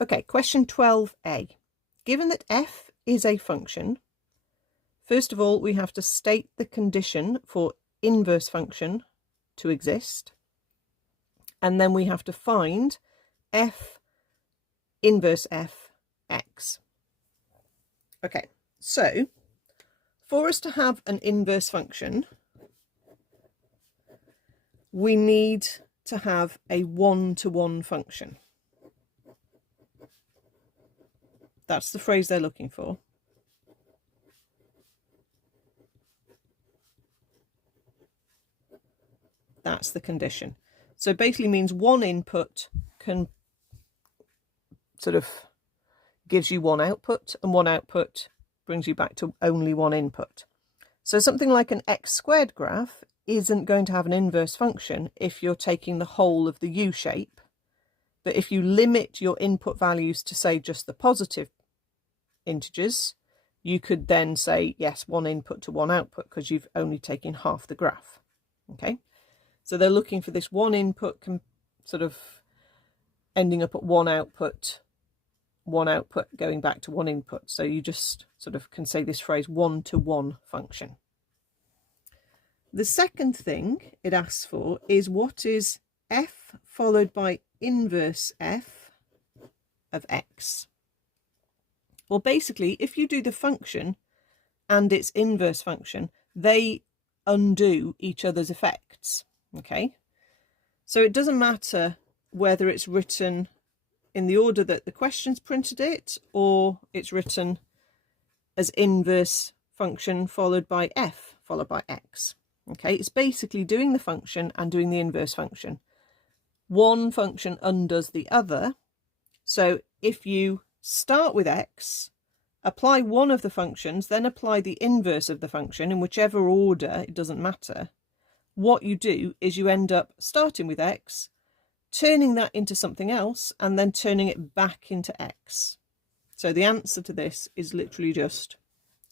Okay, question 12a. Given that f is a function, first of all, we have to state the condition for inverse function to exist. And then we have to find f inverse f x. Okay, so for us to have an inverse function, we need to have a one-to-one function. That's the phrase they're looking for. That's the condition. So it basically means one input can sort of gives you one output, and one output brings you back to only one input. So something like an x squared graph isn't going to have an inverse function if you're taking the whole of the U shape. But if you limit your input values to, say, just the positive integers, you could then say, yes, one input to one output, because you've only taken half the graph. Okay, so they're looking for this one input sort of ending up at one output going back to one input. So you just sort of can say this phrase one-to-one function. The second thing it asks for is what is f followed by inverse f of x? Well, basically, if you do the function and its inverse function, they undo each other's effects. Okay, so it doesn't matter whether it's written in the order that the question's printed it, or it's written as inverse function followed by f followed by x. Okay, it's basically doing the function and doing the inverse function. One function undoes the other. So if you start with x, apply one of the functions, then apply the inverse of the function in whichever order, it doesn't matter. What you do is you end up starting with x, turning that into something else, and then turning it back into x. So the answer to this is literally just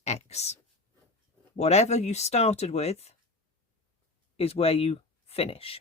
x. Whatever you started with is where you finish.